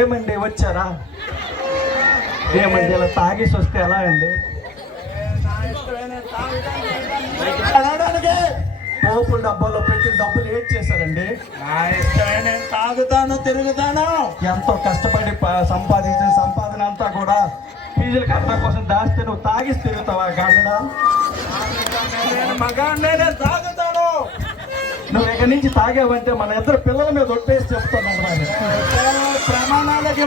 ఏమండి వచ్చారా? ఏమండి ఇలా తాగేసి వస్తే ఎలా అండి? పోపుల డబ్బాలో పెట్టి డబ్బులు ఏడ్ చేశారండి. నేను తాగుతాను, తిరుగుతాను. ఎంతో కష్టపడి సంపాదించిన సంపాదన అంతా కూడా ఫీజుల కట్టడం కోసం దాస్తే నువ్వు తాగేసి తిరుగుతావా గాడిదా? నేను తాగుతాను. నువ్వు ఇక్కడి నుంచి తాగావంటే మన ఇద్దరు పిల్లల మీద ఒట్టేసి చెప్తాను. ప్రమాణాలకి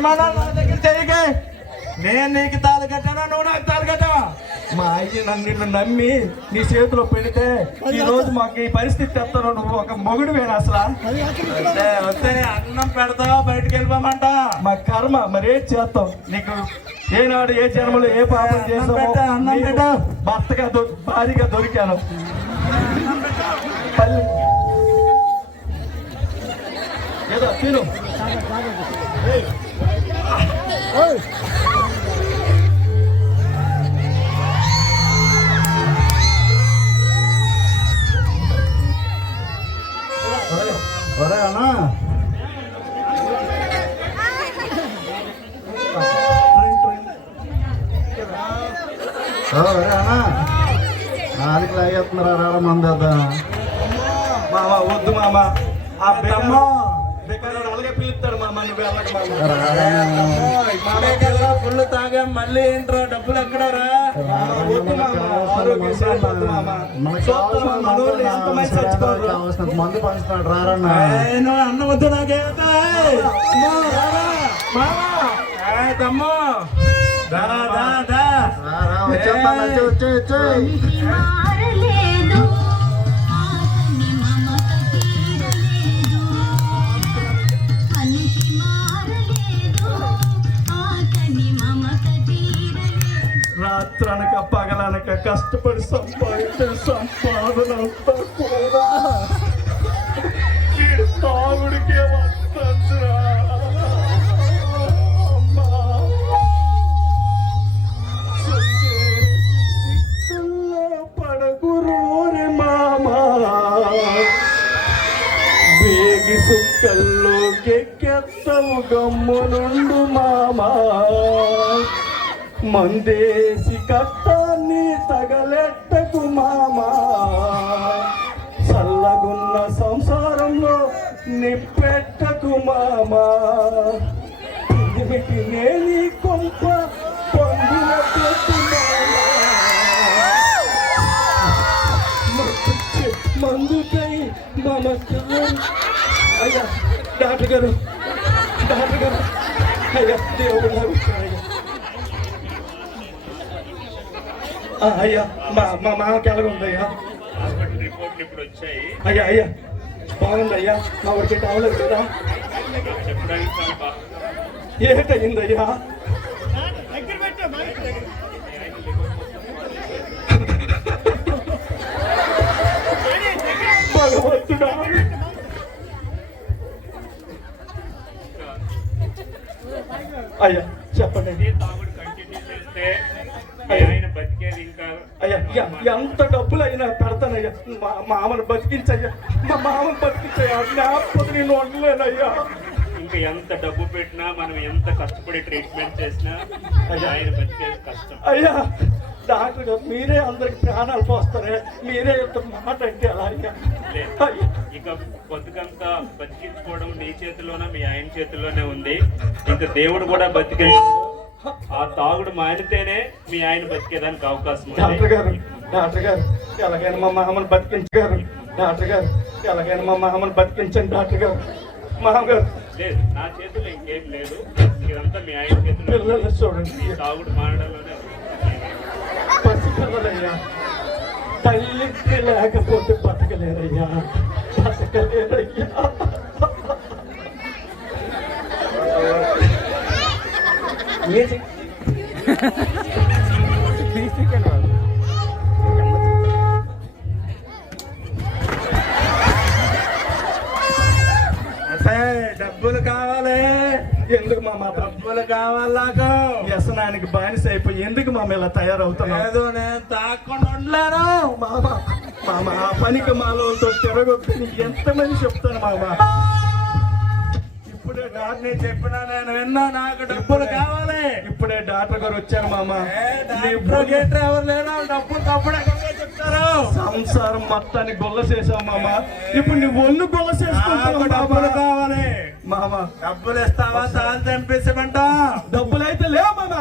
తిరిగి నేను నీకు తాళి కట్టానా, నువ్వు నాకు తాళి కట్టావా? మా అయ్య నిన్ను నమ్మి నీ చేతిలో పెడితే ఈ రోజు మాకు ఈ పరిస్థితి తెస్తాను. నువ్వు ఒక మొగుడువేనా అసలు? వస్తే అన్నం పెడతావా, బయటకు వెళ్ళిపోమంట? మా కర్మ, మరి ఏం చేస్తాం? నీకు ఏనాడు ఏ జన్మలో ఏ పాపం చేసామో భర్తగా భారీగా దొరికాను. ఏదో తిను. ఒరే అన్నా, నాలుగు లాగేస్తున్నారా? రారా మందేద్దా? మామ వద్దు మామ, ఆ బెమ్మ అలాగే పిలుస్తాడు మామ. నువ్వు ఫుల్ తాగా మళ్ళీ ఏంట్రా డబ్బులు ఎక్కడరా? మందు పంచుతాడు. రారన్నా అన్న వద్దు నాకే తమ్ము. రాత్రనక పగలనక కష్టపడి సంపాదించిన సంపాదన అంతా కూడా తాగుడికే వస్తుందిరా. పడగురోరి మామా వేగి సుక్కల్లో కెక్కెత్తవు గమ్మునుండు మామా. మందేసి కట్టాన్ని తగలెట్టకు మామా. చల్లగున్న సంసారంలో నిప్పెట్టకు మామా. ఇదిమిటి నేని కొంప పొందిన పెట్టు మామా. మందుకై నమస్కారం. అయ్యా డాక్టర్ గారు, డాక్టర్ గారు, అయ్యా దేవుడు అయ్యా మా మామకి ఎలాగుందయ్యా? అయ్యా అయ్యా బాగుందయ్యా. మా ఊరికి కావలేదు కదా? ఏంటయ్యిందయ్యా? భగవంతుడా, అయ్యా చెప్పండి. అయ్యా ఎంత డబ్బులు అయినా పెడతానయ్యా. మా మామను బతికించయ్యా, మా మామను బతికించయ్యా. లేకపోతే నేను వండలేనయ్యా. ఇంకా ఎంత డబ్బు పెట్టినా, మనం ఎంత కష్టపడి ట్రీట్మెంట్ చేసినా ఆయన బతికేది కష్టం. అయ్యా డాక్టర్ గారు, మీరే అందరికి ప్రాణాలు పోస్తారే, మీరే ఎంత మాట అంటే అలా? ఇక బతుకంతా బతికించుకోవడం నీ చేతిలోనే, మీ ఆయన చేతిలోనే ఉంది. ఇంకా దేవుడు కూడా బతికించు. ఆ తాగుడు మానితేనే మీ ఆయన బతికేదానికి అవకాశం ఉంది. డాక్టర్ గారు, డాక్టర్ గారు ఎలాగైనా మా మామను బతికించారు. డాక్టర్ గారు ఎలాగైనా మా మామను బతికించండి. డాక్టర్ గారు, మామగారు. లేదు, నా చేతిలో ఇంకేం లేదు. ఇదంతా మీ ఆయన చేతిలో. చూడండి, ఈ తాగుడు మానడంలోనే పసిపిల్లలయ్యా. తల్లికి లేకపోతే బతకలేరయ్యా, బతకలేరయ్యా. డబ్బులు కావాలి. ఎందుకు మామ డబ్బులు కావాలి నాకు. వ్యసనానికి బానిస అయిపోయి ఎందుకు మామ ఇలా తయారవుతున్నావు? లేదు, నేను తాకుండా ఉండలేను. మామ మామ ఆ పనికి మాలతో తిరగొద్దు నీకు ఎంతమంది చెప్తాను మామ. ఇప్పుడే నేను చెప్పినా నేను విన్నా, నాకు డబ్బులు కావాలి. ఇప్పుడే డాక్టర్ గారు వచ్చారు మామ. ఎవరు లేరు, డబ్బులు తప్పుడే చెప్తారు. సంసారం మొత్తాన్ని గొల్ల చేసావు మామ. ఇప్పుడు నీ ఒళ్ళు గొల్ల చేసుకుంటావు. డబ్బులు కావాలి మామ. డబ్బులు ఇస్తావా? తాను తెంపేసమంట. డబ్బులు అయితే లేవు మామ.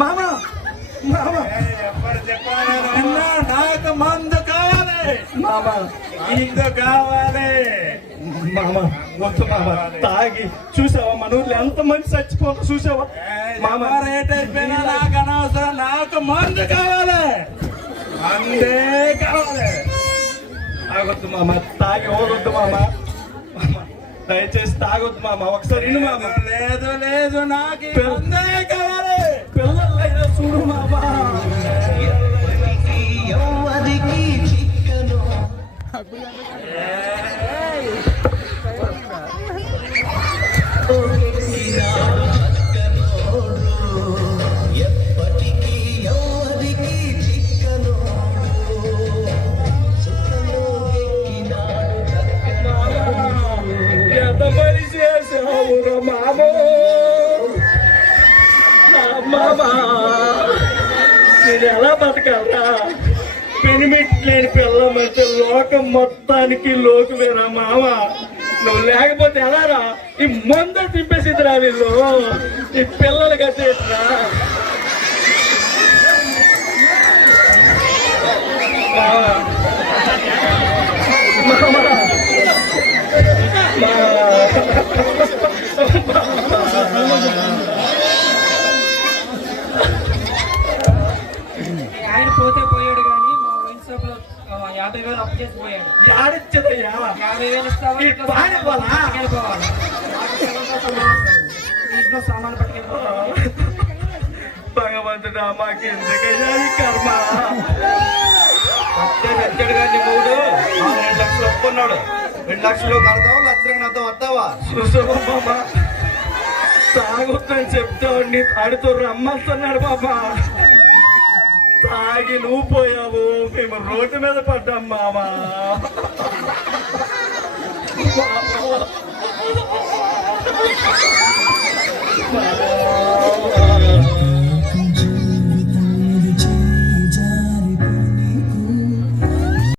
మామ మామ ఎవరు చెప్పాలి? విన్నా, నాకు మందు కావాలి. మామ మందు కావాలి. మామ వద్దు మామ. తాగి చూసావా మన ఊర్లో ఎంత మంది చచ్చిపోతా చూసావా మామ? రేట్ అయిపోయినా నాకు అనవసరం, నాకు మందు కావాలి. మందే కావాలి. తాగొద్దు మామ. తాగి ఓగొద్దు మామ. దయచేసి తాగొద్దు మామ. ఒకసారి ఇను మామ. లేదు లేదు, నాకు ఈ మందే కావాలి. పిల్లలైనా చూడు మామ. ఎంత పని చేసావురా మామో. మామా నేను ఎలా బతకాలా? పెనిమిట్ లేని పిల్లమంటే లోకం మొత్తానికి లోకు వేరా మామ. నువ్వు లేకపోతే ఎలారా? ఈ మంద తిప్పేసిద్దిరా వీళ్ళు. ఈ పిల్లలు కట్టేసిరా ఆయన పోతే పోయాడు కానీ మా వైన్ షాప్ లో 50,000 అప్పు చేసి పోయాడు. యాడిచ్చదయ్యా? 50,000 ఇస్తావా? ఈ పాడిపోవాలా? పట్టుకెళ్ళిపోవాలి. ఇంట్లో సామాన్లు పట్టుకెళ్ళిపోవాలి. భగవంతుడా మాకెందుకయ్యా ఈ కర్మ? వచ్చాడు కానీ మూడు 2 లక్షలు ఒప్పుకున్నాడు. 2 లక్షలు కడతావా? లక్షలకు నాతో వస్తావా? చూసావా బాబా? తాగొద్దని చెప్తావండి, ఆడితో రమ్మంటున్నాడు బాబా. తాగి నువ్వు పోయావు, మేము రోడ్డు మీద పడ్డాం మామా.